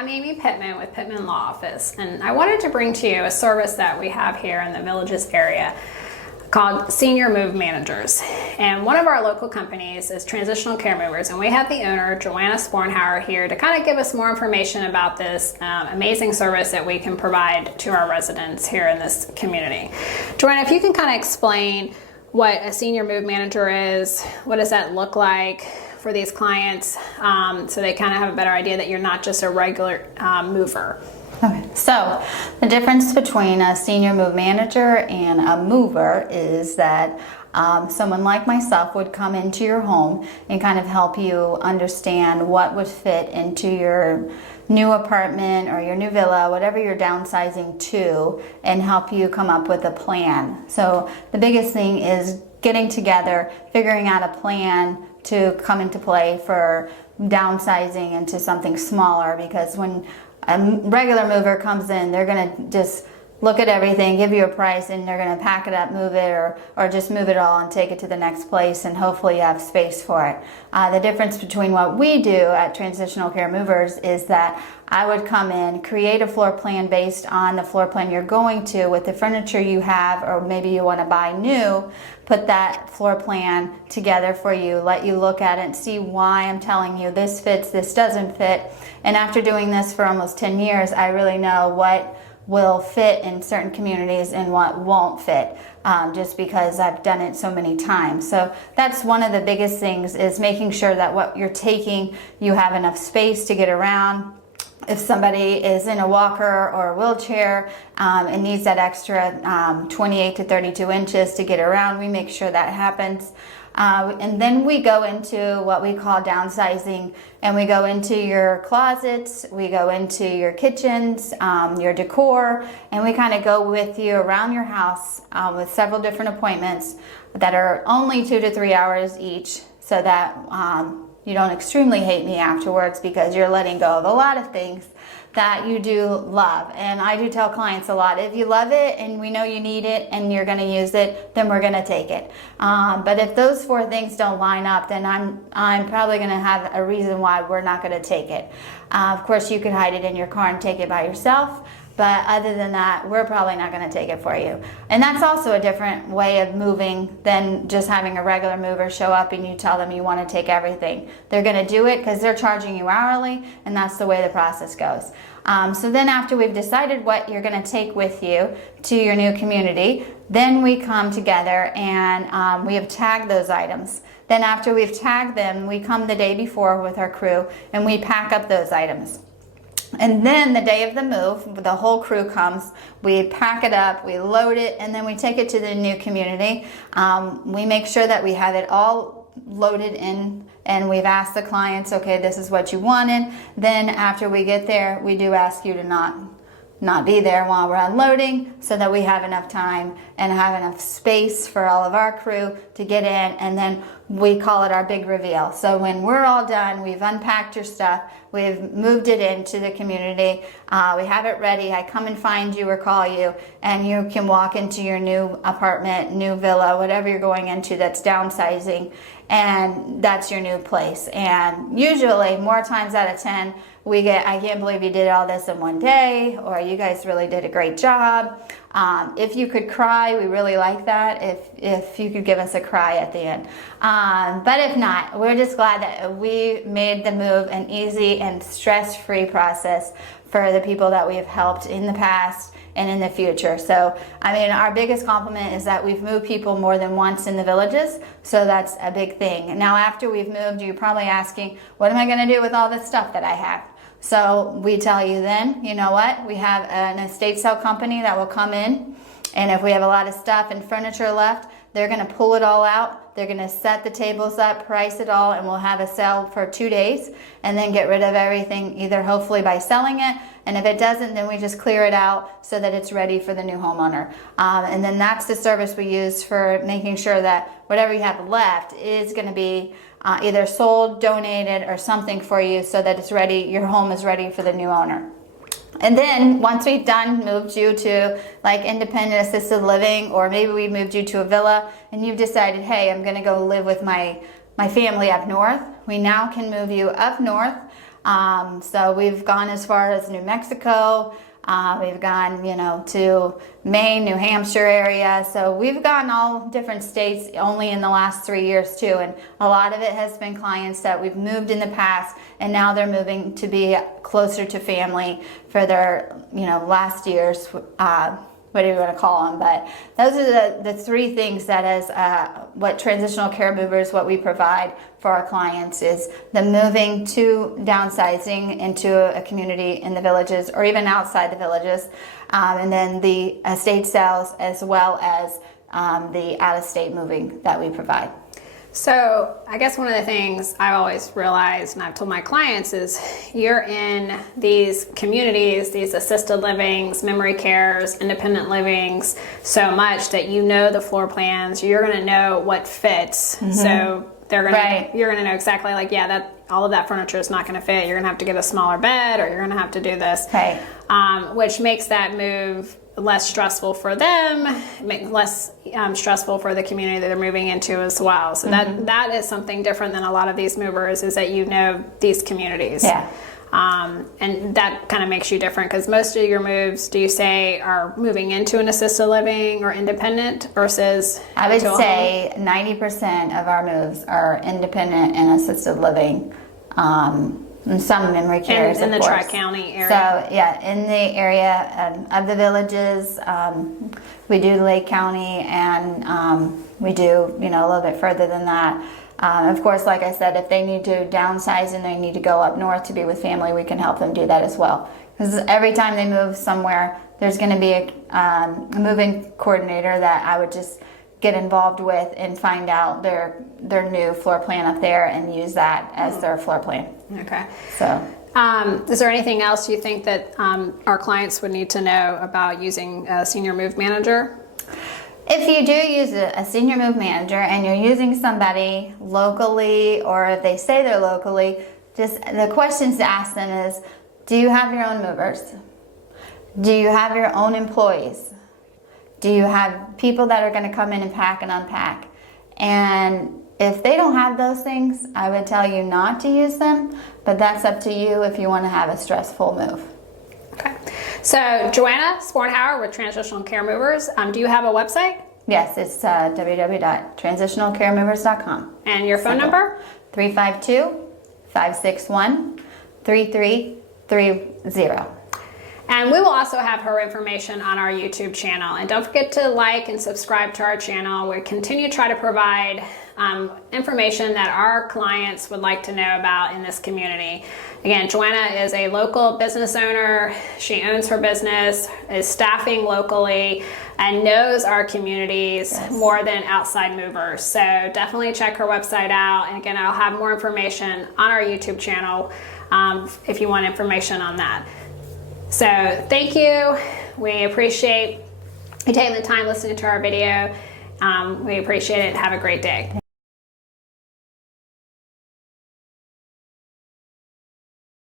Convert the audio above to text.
I'm Amy Pittman with Pittman Law Office, and I wanted to bring to you a service that we have here in the Villages area called Senior Move Managers. And one of our local companies is Transitional Care Members, and we have the owner, Joanna here, to kind of give us more information about this amazing service that we can provide to our residents here in this community. Joanna, if you can kind of explain what a Senior Move Manager is, what does that look like for these clients, so they kind of have a better idea that you're not just a regular mover. Okay, so the difference between a senior move manager and a mover is that someone like myself would come into your home and kind of help you understand what would fit into your new apartment or your new villa, whatever you're downsizing to, and help you come up with a plan. So the biggest thing is getting together, figuring out a plan to come into play for downsizing into something smaller, because when a regular mover comes in, they're going to just look at everything, give you a price, and they're going to pack it up, move it, or just move it all and take it to the next place, and hopefully you have space for it. The difference between what we do at Transitional Care Movers is that I would come in, create a floor plan based on the floor plan you're going to with the furniture you have, or maybe you want to buy new, put that floor plan together for you, let you look at it and see why I'm telling you this fits, this doesn't fit. And after doing this for almost 10 years, I really know what will fit in certain communities and what won't fit, just because I've done it so many times. So that's one of the biggest things, is making sure that what you're taking, you have enough space to get around. If somebody is in a walker or a wheelchair and needs that extra 28 to 32 inches to get around, we make sure that happens. And then we go into what we call downsizing, and we go into your closets, we go into your kitchens, your decor, and we kind of go with you around your house with several different appointments that are only 2 to 3 hours each, so that you don't extremely hate me afterwards, because you're letting go of a lot of things that you do love. And I do tell clients a lot, if you love it and we know you need it and you're going to use it, then we're going to take it. But if those 4 things don't line up, then I'm probably going to have a reason why we're not going to take it. Of course, you could hide it in your car and take it by yourself, but other than that, we're probably not going to take it for you. And that's also a different way of moving than just having a regular mover show up and you tell them you want to take everything. They're going to do it because they're charging you hourly, and that's the way the process goes. So then after we've decided what you're going to take with you to your new community, then we come together and we have tagged those items. Then after we've tagged them, we come the day before with our crew and we pack up those items. And then the day of the move, the whole crew comes, we pack it up, we load it, and then we take it to the new community. We make sure that we have it all loaded in, and we've asked the clients, okay, this is what you wanted. Then after we get there, we do ask you to not be there while we're unloading, so that we have enough time and have enough space for all of our crew to get in, and then we call it our big reveal. So when we're all done, we've unpacked your stuff, we've moved it into the community, we have it ready, I come and find you or call you, and you can walk into your new apartment, new villa, whatever you're going into that's downsizing, and that's your new place. And usually, more times out of 10, we get, I can't believe you did all this in one day, or you guys really did a great job. If you could cry, we really like that, if you could give us a cry at the end. But if not, we're just glad that we made the move an easy and stress-free process for the people that we have helped in the past and in the future. So, I mean, our biggest compliment is that we've moved people more than once in the Villages, so that's a big thing. Now, after we've moved, you're probably asking, what am I going to do with all this stuff that I have? So we tell you then, you know what, we have an estate sale company that will come in, and if we have a lot of stuff and furniture left, they're going to pull it all out, they're going to set the tables up, price it all, and we'll have a sale for 2 days, and then get rid of everything, either hopefully by selling it, and if it doesn't, then we just clear it out so that it's ready for the new homeowner. And then that's the service we use for making sure that whatever you have left is going to be either sold, donated, or something for you, so that it's ready, your home is ready for the new owner. And then once we've moved you to like independent assisted living, or maybe we moved you to a villa and you've decided, hey, I'm going to go live with my family up north, we now can move you up north So we've gone as far as New Mexico. We've gone, to Maine, New Hampshire area. So we've gone all different states only in the last 3 years too. And a lot of it has been clients that we've moved in the past, and now they're moving to be closer to family for their, last year's, what do you want to call them? But those are the three things that is what Transitional Care Movers, what we provide for our clients is the moving to downsizing into a community in the villages or even outside the villages, and then the estate sales as well as the out-of-state moving that we provide. So I guess one of the things I've always realized, and I've told my clients, is you're in these communities, these assisted livings, memory cares, independent livings, so much that you know the floor plans. You're going to know what fits. Mm-hmm. So they're going to, you're going to know exactly that all of that furniture is not going to fit. You're going to have to get a smaller bed, or you're going to have to do this, which makes that move less stressful for them, less stressful for the community that they're moving into as well. So that is something different than a lot of these movers, is that these communities. Yeah. And that kind of makes you different, because most of your moves, do you say, are moving into an assisted living or independent versus I would say 90% of our moves are independent and assisted living. And some memory cares, in the course. Tri-County area. So in the area of the villages, we do Lake County, and we do a little bit further than that. Of course, like I said, if they need to downsize and they need to go up north to be with family, we can help them do that as well. Because every time they move somewhere, there's going to be a moving coordinator that I would just get involved with and find out their new floor plan up there and use that as their floor plan. Okay. So, is there anything else you think that our clients would need to know about using a senior move manager? If you do use a senior move manager and you're using somebody locally, or if they say they're locally, just the questions to ask them is, do you have your own movers? Do you have your own employees? Do you have people that are going to come in and pack and unpack? And if they don't have those things, I would tell you not to use them, but that's up to you if you want to have a stressful move. Okay. So Joanna Spornhauer with Transitional Care Movers, do you have a website? Yes, it's www.transitionalcaremovers.com. And your phone number? 352-561-3330. And we will also have her information on our YouTube channel. And don't forget to like and subscribe to our channel. We continue to try to provide information that our clients would like to know about in this community. Again, Joanna is a local business owner. She owns her business, is staffing locally, and knows our communities more than outside movers. So definitely check her website out. And again, I'll have more information on our YouTube channel if you want information on that. So thank you. We appreciate you taking the time listening to our video. We appreciate it. Have a great day.